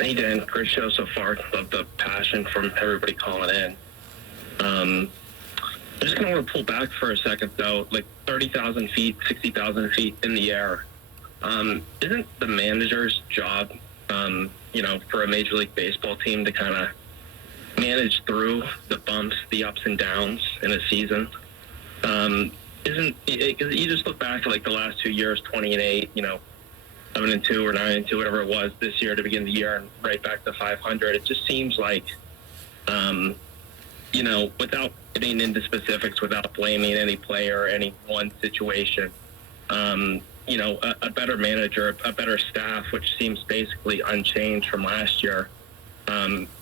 Hey Dan, great show so far. Love the passion from everybody calling in. I'm just gonna want to pull back for a second though. Like 30,000 feet, 60,000 feet in the air. Isn't the manager's job, for a Major League Baseball team to kind of manage through the bumps, the ups and downs in a season? Isn't it, cause you just look back to like the last 2 years, 20-8, 7-2 or 9-2, whatever it was this year to begin the year, and right back to 500. It just seems like, without getting into specifics, without blaming any player, any one situation, a better manager, a better staff, which seems basically unchanged from last year,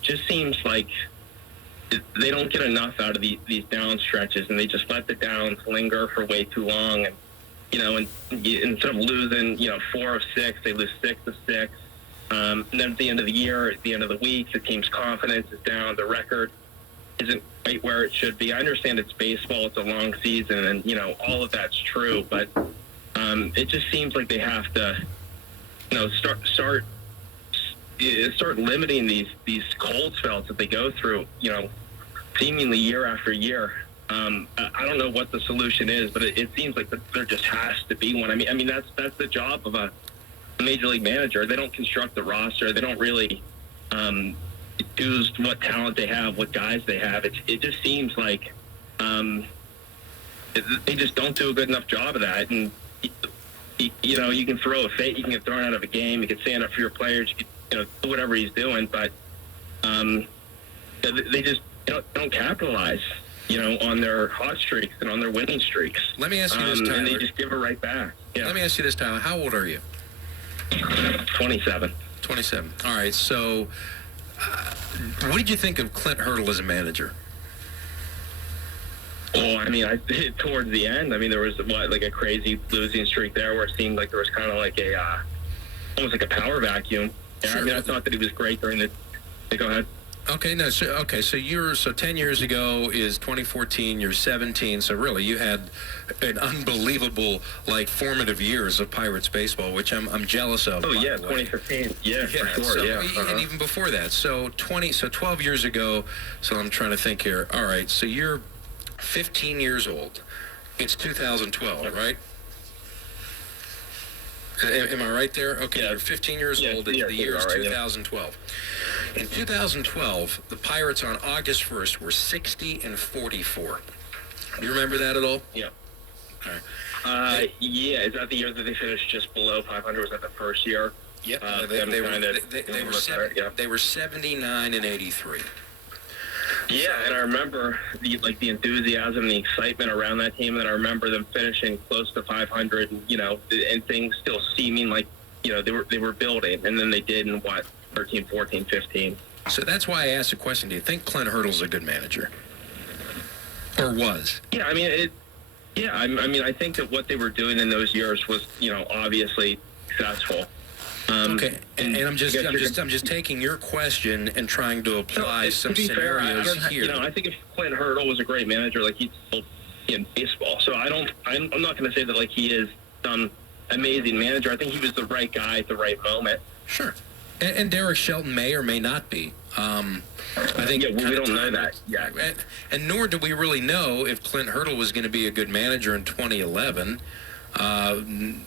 just seems like they don't get enough out of these down stretches, and they just let the downs linger for way too long. And instead of losing, 4 of 6, they lose 6 of 6. And then at the end of the year, at the end of the week, the team's confidence is down. The record isn't right where it should be. I understand it's baseball, it's a long season, and all of that's true. But it just seems like they have to, start limiting these cold spells that they go through, seemingly year after year. I don't know what the solution is, but it seems like there just has to be one. I mean that's the job of a Major League manager. They don't construct the roster. They don't really use what talent they have, what guys they have. It just seems like they just don't do a good enough job of that. And you can throw a fake, you can get thrown out of a game, you can stand up for your players, you can do whatever he's doing, but they just don't capitalize, on their hot streaks and on their winning streaks. Let me ask you this, Tyler. And they just give it right back. Yeah. Let me ask you this, Tyler. How old are you? 27. 27. All right. So, what did you think of Clint Hurdle as a manager? Oh, towards the end, there was like a crazy losing streak there where it seemed like there was kind of like almost like a power vacuum. Yeah, sure. I thought that he was great during the. Go ahead. Okay, so 10 years ago is 2014. You're 17, so really you had an unbelievable formative years of Pirates baseball, which I'm jealous of. Oh yeah, 2015. Yeah, for sure. So, yeah, and even before that. So 12 years ago. So I'm trying to think here. All right, so you're 15 years old. It's 2012, right? Am I right there? Okay, yeah. You're 15 years old. It's the year is 2012. In 2012, the Pirates on August 1st were 60-44. Do you remember that at all? Yeah. All right. Yeah, is that the year that they finished just below 500? Was that the first year? Yep. They were 79-83. Yeah, and I remember the enthusiasm, the excitement around that team, and I remember them finishing close to 500, and things still seeming like, they were building, and then they did in 13, 14, 15. So that's why I asked the question, do you think Clint Hurdle's a good manager? Or was? Yeah, I think that what they were doing in those years was, obviously successful. Okay, and I'm just taking your question and trying to apply some scenarios here. I think if Clint Hurdle was a great manager, he'd still be in baseball. So I'm not going to say that he is some amazing manager. I think he was the right guy at the right moment. Sure, and Derek Shelton may or may not be. I think we don't know that yet, and nor do we really know if Clint Hurdle was going to be a good manager in 2011.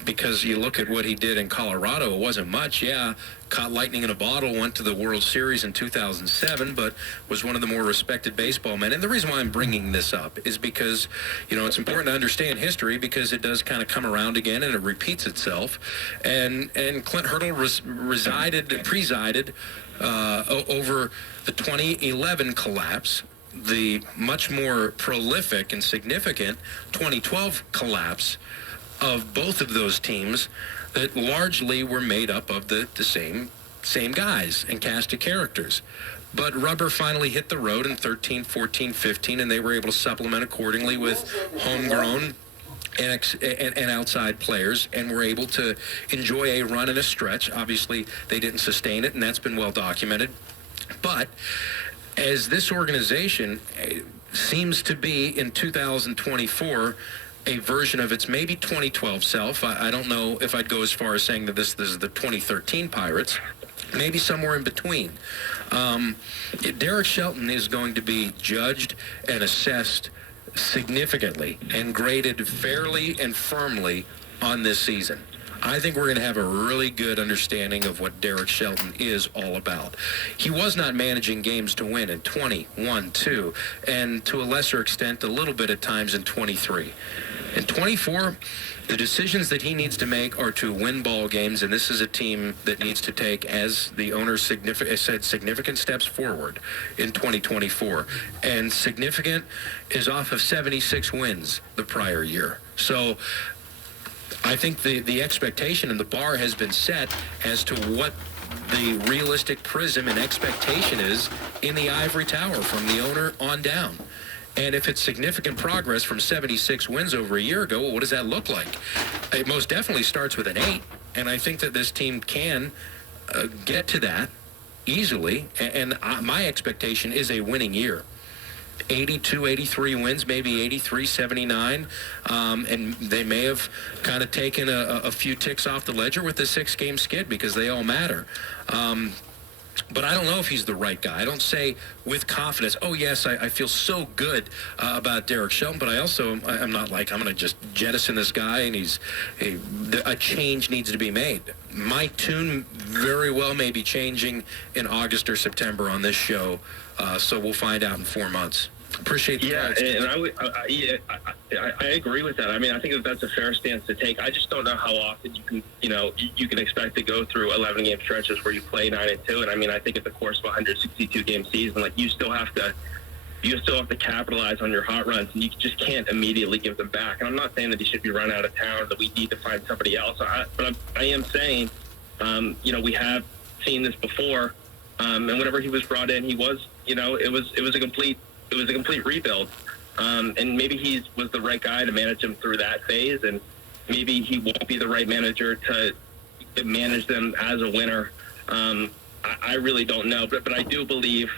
Because you look at what he did in Colorado, it wasn't much. Yeah, caught lightning in a bottle, went to the World Series in 2007, but was one of the more respected baseball men. And the reason why I'm bringing this up is because, it's important to understand history because it does kind of come around again and it repeats itself. And Clint Hurdle presided over the 2011 collapse, the much more prolific and significant 2012 collapse of both of those teams that largely were made up of the same guys and cast of characters. But rubber finally hit the road in 13, 14, 15, and they were able to supplement accordingly with homegrown and outside players, and were able to enjoy a run and a stretch. Obviously, they didn't sustain it, and that's been well documented. But as this organization seems to be in 2024, a version of its maybe 2012 self. I don't know if I'd go as far as saying that this is the 2013 Pirates, maybe somewhere in between. Derek Shelton is going to be judged and assessed significantly and graded fairly and firmly on this season. I think we're going to have a really good understanding of what Derek Shelton is all about. He was not managing games to win in 21, 2, and to a lesser extent, a little bit at times in 23. In 24, the decisions that he needs to make are to win ball games, and this is a team that needs to take, as the owner said, significant steps forward in 2024. And significant is off of 76 wins the prior year. So I think the expectation and the bar has been set as to what the realistic prism and expectation is in the ivory tower from the owner on down. And if it's significant progress from 76 wins over a year ago, well, what does that look like? It most definitely starts with an 8, and I think that this team can get to that easily. And my expectation is a winning year. 82, 83 wins, maybe 83, 79, and they may have kind of taken a few ticks off the ledger with the 6-game skid because they all matter. But I don't know if he's the right guy. I don't say with confidence, oh, yes, I feel so good about Derek Shelton, but I'm not like, I'm going to just jettison this guy and a change needs to be made. My tune very well may be changing in August or September on this show, so we'll find out in 4 months. Appreciate the I agree with that. I mean, I think that's a fair stance to take. I just don't know how often you can expect to go through 11-game stretches where you play 9-2. And I mean, I think at the course of a 162-game season, like you still have to capitalize on your hot runs, and you just can't immediately give them back. And I'm not saying that he should be run out of town or that we need to find somebody else. But I am saying, we have seen this before. And whenever he was brought in, he was, it was a complete rebuild. And maybe he was the right guy to manage them through that phase, and maybe he won't be the right manager to manage them as a winner. I really don't know, but I do believe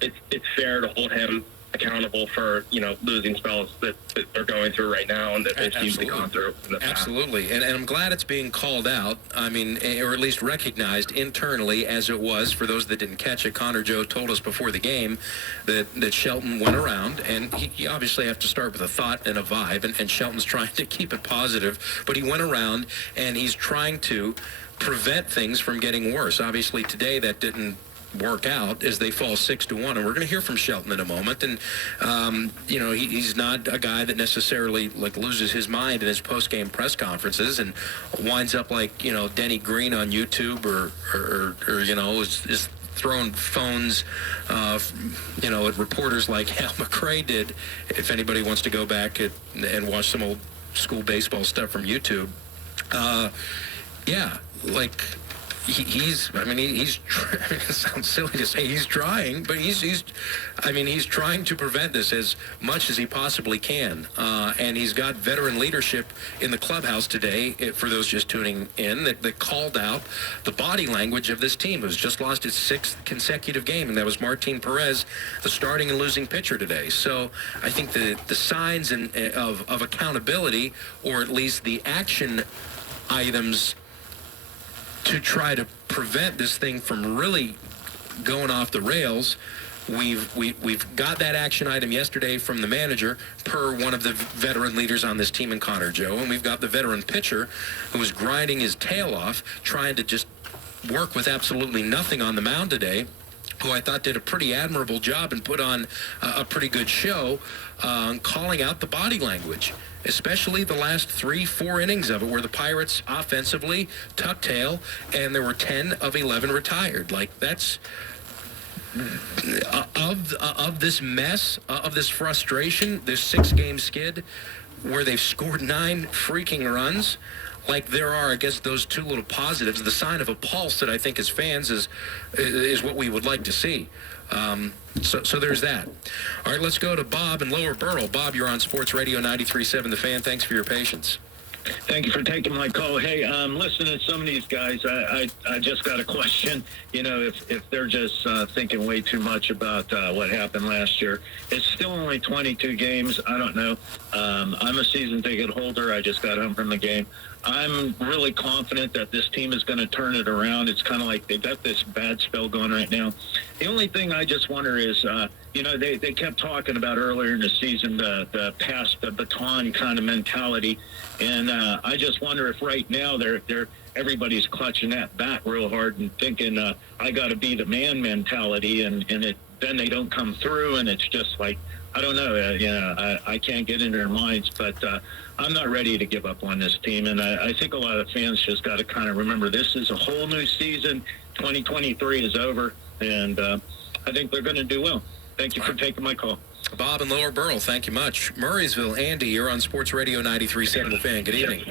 it's fair to hold him accountable for losing spells that they're going through right now and that they've seemed to go through in the past. Absolutely, and I'm glad it's being called out. I mean, or at least recognized internally as it was. For those that didn't catch it, Connor Joe told us before the game that Shelton went around, and you obviously have to start with a thought and a vibe, and Shelton's trying to keep it positive, but he went around and he's trying to prevent things from getting worse. Obviously today that didn't work out as they fall 6-1, and we're going to hear from Shelton in a moment. And he's not a guy that necessarily loses his mind in his post-game press conferences and winds up like Denny Green on YouTube or is throwing phones at reporters like Hal McRae did. If anybody wants to go back and watch some old school baseball stuff from YouTube, He's it sounds silly to say he's trying, but he's trying to prevent this as much as he possibly can. And he's got veteran leadership in the clubhouse today, for those just tuning in, that called out the body language of this team, who's just lost its 6th consecutive game, and that was Martin Perez, the starting and losing pitcher today. So I think the signs of accountability, or at least the action items to try to prevent this thing from really going off the rails. We've got that action item yesterday from the manager, per one of the veteran leaders on this team in Connor Joe, and we've got the veteran pitcher who was grinding his tail off, trying to just work with absolutely nothing on the mound today, who I thought did a pretty admirable job and put on a pretty good show, calling out the body language, especially the last 3-4 innings of it, where the Pirates offensively tucked tail and there were 10 of 11 retired. That's of this mess, of this frustration, this 6-game skid where they've scored 9 freaking runs. There are, I guess, those 2 little positives, the sign of a pulse that I think as fans is what we would like to see. So there's that. All right, let's go to Bob in Lower Burrell. Bob, you're on Sports Radio 93.7 The Fan. Thanks for your patience. Thank you for taking my call. Hey, listening to some of these guys, I just got a question. If they're just thinking way too much about what happened last year. It's still only 22 games. I don't know. I'm a season ticket holder. I just got home from the game. I'm really confident that this team is going to turn it around. It's kind of like they've got this bad spell going right now. The only thing I just wonder is, they kept talking about earlier in the season the pass the baton kind of mentality, and I just wonder if right now everybody's clutching that bat real hard and thinking I got to be the man mentality, and then they don't come through, and it's just like, I don't know. I can't get into their minds, but I'm not ready to give up on this team. And I think a lot of fans just got to kind of remember this is a whole new season. 2023 is over, and I think they're going to do well. Thank you for taking my call. Bob in Lower Borough, thank you much. Murraysville, Andy, you're on Sports Radio 93.7 The Fan. Good evening.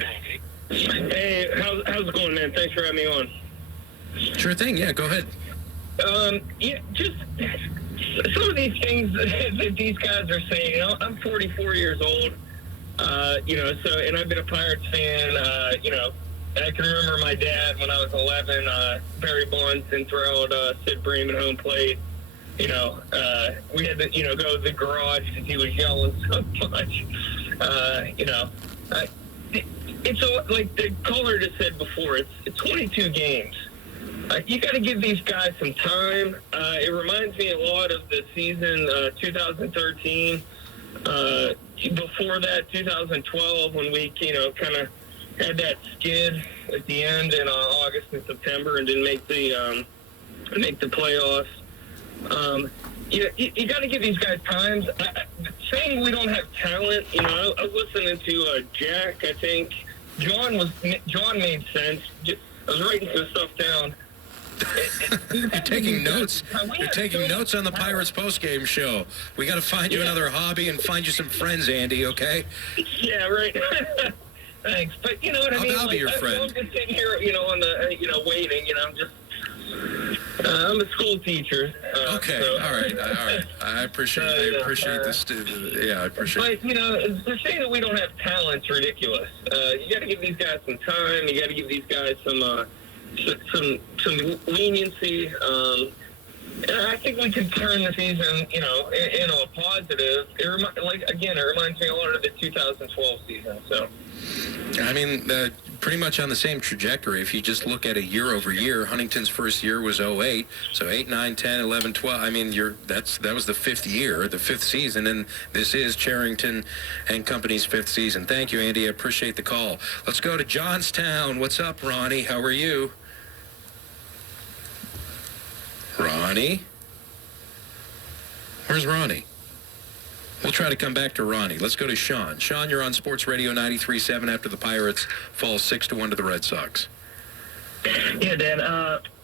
Hey, how's it going, man? Thanks for having me on. Sure thing. Yeah, go ahead. Just some of these things that these guys are saying. I'm 44 years old, and I've been a Pirates fan. I can remember my dad when I was 11. Barry Bonds and throw out Sid Bream at home plate. We had to, go to the garage because he was yelling so much. It's like the caller just said before. It's 22 games. You got to give these guys some time. It reminds me a lot of the season 2013. Before that, 2012, when we, kind of had that skid at the end in August and September and didn't make the playoffs. You got to give these guys time. Saying we don't have talent, I was listening to Jack. I think John made sense. I was writing some stuff down. You're taking notes. You're taking notes on the Pirates postgame show. We got to find you another hobby and find you some friends, Andy. Okay? Yeah, right. Thanks, but you know what I mean. I'll be your friend. I'm just sitting here, on the, waiting. I'm just. I'm a school teacher. Okay, so, all right. I appreciate this. Yeah, I appreciate. But they're saying that we don't have talent's ridiculous. You got to give these guys some time. You got to give these guys some leniency. And I think we can turn the season, into a positive. It reminds me a lot of the 2012 season. So. I mean, pretty much on the same trajectory. If you just look at a year over year, Huntington's first year was 08, so 8, 9, 10, 11, 12. I mean, that was the fifth year, the fifth season, and this is Charrington and Company's fifth season. Thank you, Andy. I appreciate the call. Let's go to Johnstown. What's up, Ronnie? How are you? Ronnie? Where's Ronnie? We'll try to come back to Ronnie. Let's go to Sean. Sean, you're on Sports Radio 93.7 after the Pirates fall 6-1 to the Red Sox. Yeah, Dan.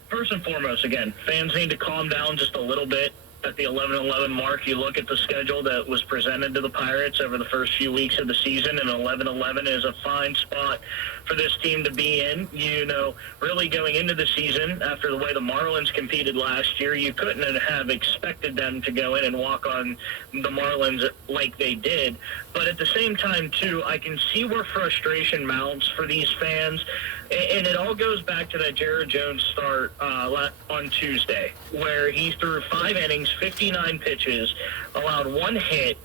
First and foremost, again, fans need to calm down just a little bit. At the 11-11 mark, you look at the schedule that was presented to the Pirates over the first few weeks of the season, and 11-11 is a fine spot for this team to be in. Really going into the season, after the way the Marlins competed last year, you couldn't have expected them to go in and walk on the Marlins like they did. But at the same time, too, I can see where frustration mounts for these fans. And it all goes back to that Jared Jones start on Tuesday, where he threw 5 innings, 59 pitches, allowed 1 hit,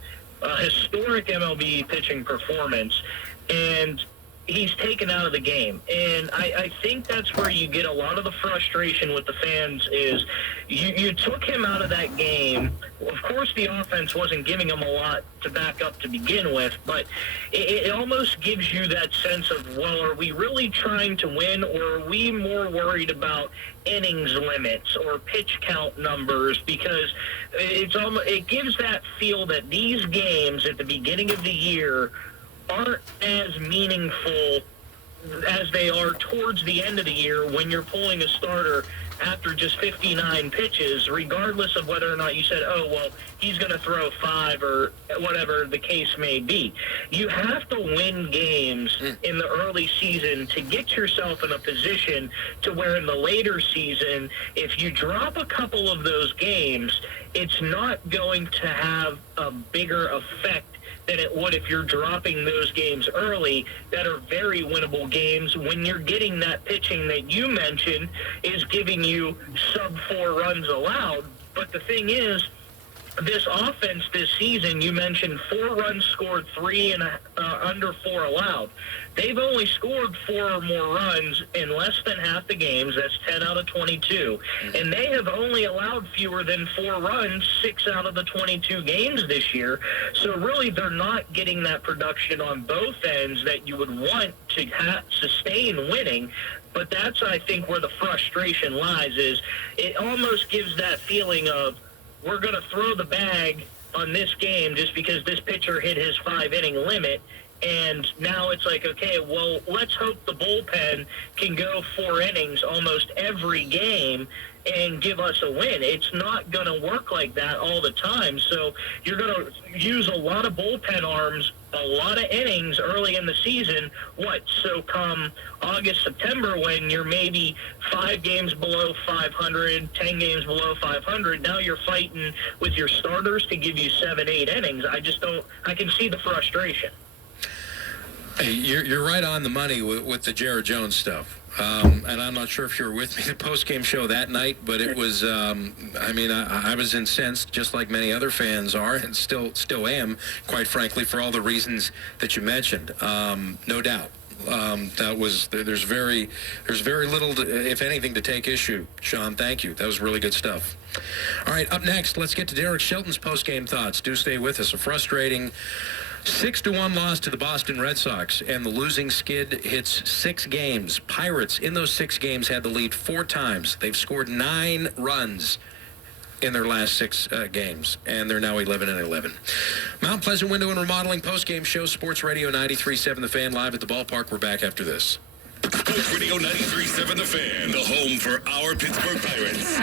a historic MLB pitching performance, and he's taken out of the game. And I think that's where you get a lot of the frustration with the fans is you took him out of that game. Of course, the offense wasn't giving him a lot to back up to begin with, but it almost gives you that sense of, well, are we really trying to win, or are we more worried about innings limits or pitch count numbers? Because it gives that feel that these games at the beginning of the year aren't as meaningful as they are towards the end of the year when you're pulling a starter after just 59 pitches, regardless of whether or not you said, oh, well, he's going to throw 5 or whatever the case may be. You have to win games in the early season to get yourself in a position to where in the later season, if you drop a couple of those games, it's not going to have a bigger effect than it would if you're dropping those games early that are very winnable games when you're getting that pitching that you mentioned is giving you sub 4 runs allowed. But the thing is, this offense this season, you mentioned 4 runs scored, 3 and under 4 allowed. They've only scored 4 or more runs in less than half the games. That's 10 out of 22. And they have only allowed fewer than 4 runs 6 out of the 22 games this year. So really, they're not getting that production on both ends that you would want to sustain winning. But that's, I think, where the frustration lies, is it almost gives that feeling of, we're going to throw the bag on this game just because this pitcher hit his 5-inning limit. And now it's like, okay, well, let's hope the bullpen can go 4 innings almost every game and give us a win. It's not going to work like that all the time. So you're going to use a lot of bullpen arms, a lot of innings early in the season. So come August, September, when you're maybe 5 games below 500, 10 games below 500, now you're fighting with your starters to give you 7, 8 innings. I can see the frustration. Hey, you're right on the money with the Jared Jones stuff. And I'm not sure if you were with me at the post-game show that night, but it was, I was incensed, just like many other fans are, and still am, quite frankly, for all the reasons that you mentioned. No doubt. There's very little, if anything, to take issue. Sean, thank you. That was really good stuff. All right, up next, let's get to Derek Shelton's post-game thoughts. Do stay with us. A frustrating 6-1 loss to the Boston Red Sox, and the losing skid hits 6 games. Pirates, in those 6 games, had the lead 4 times. They've scored 9 runs in their last 6 games, and they're now 11-11. Mount Pleasant Window and Remodeling post-game show, Sports Radio 93.7 The Fan, live at the ballpark. We're back after this. Sports Radio 93.7 The Fan, the home for our Pittsburgh Pirates.